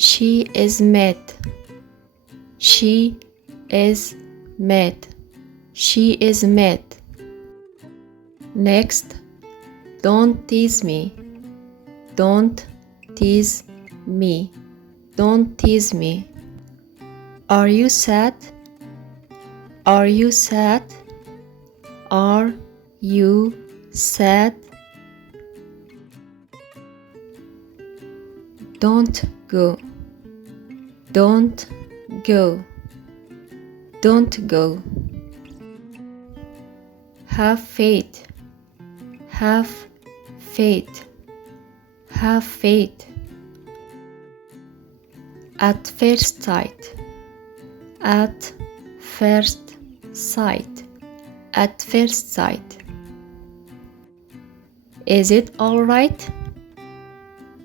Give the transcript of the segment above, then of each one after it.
She is mad. She is mad. She is mad. Next, don't tease me. Don't tease me. Don't tease me. Are you sad? Are you sad? Are you sad? Don't go. Don't go. Don't go. Have faith. Have faith. Have faith. At first sight. At first sight. At first sight. Is it all right?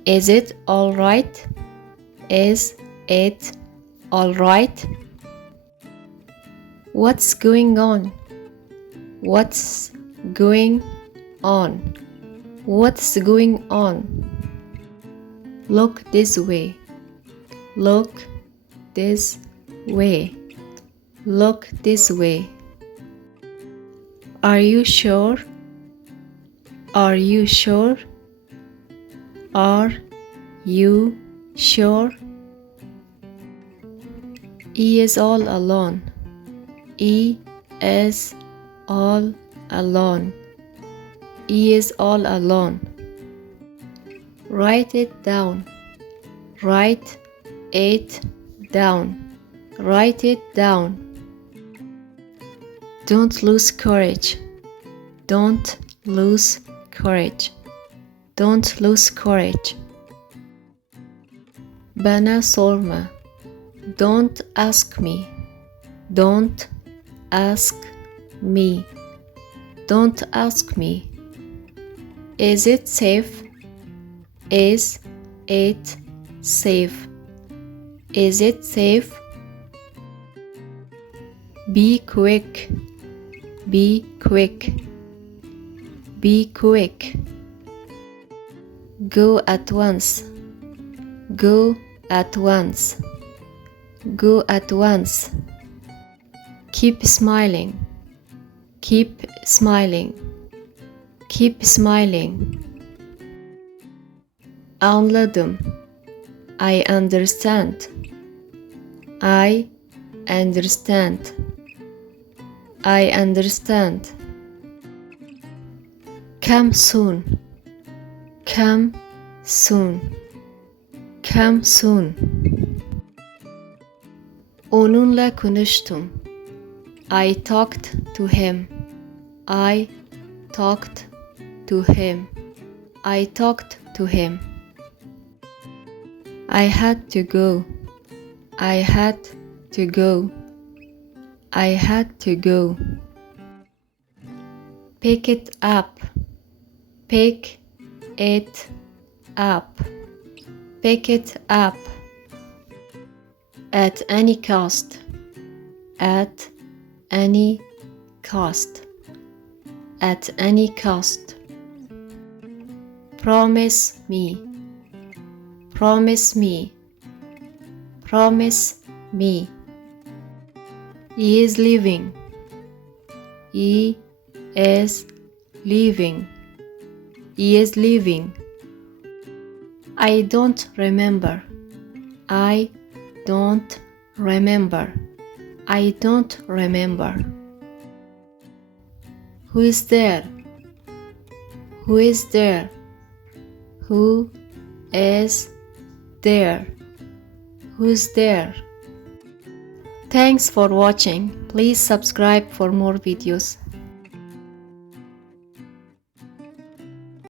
Is it all right? Is it all right? What's going on? What's going on? What's going on? Look this way. Look this way. Look this way. Are you sure? Are you sure? Are you sure? He is all alone. He is all alone. He is all alone. Write it down. Write it down. Write it down. Don't lose courage. Don't lose courage. Don't lose courage. Bana sorma. Don't ask me. Don't ask me. Don't ask me. Is it safe? Is it safe? Is it safe? Be quick. Be quick. Be quick. Go at once. Go at once. Go at once. Keep smiling. Keep smiling. Keep smiling. Anladım. I understand. I understand. I understand. Come soon. Come soon. Come soon. Onunla konuştum. I talked to him. I talked to him. I talked to him. I had to go. I had to go. I had to go. Pick it up. Pick it up. Pick it up. At any cost. At any cost. At any cost. Promise me. Promise me. Promise me. He is leaving. He is leaving. He is leaving. I don't remember. I don't remember. I don't remember. Who is there? Who is there? Who is there? Who's there? Thanks for watching. Please subscribe for more videos.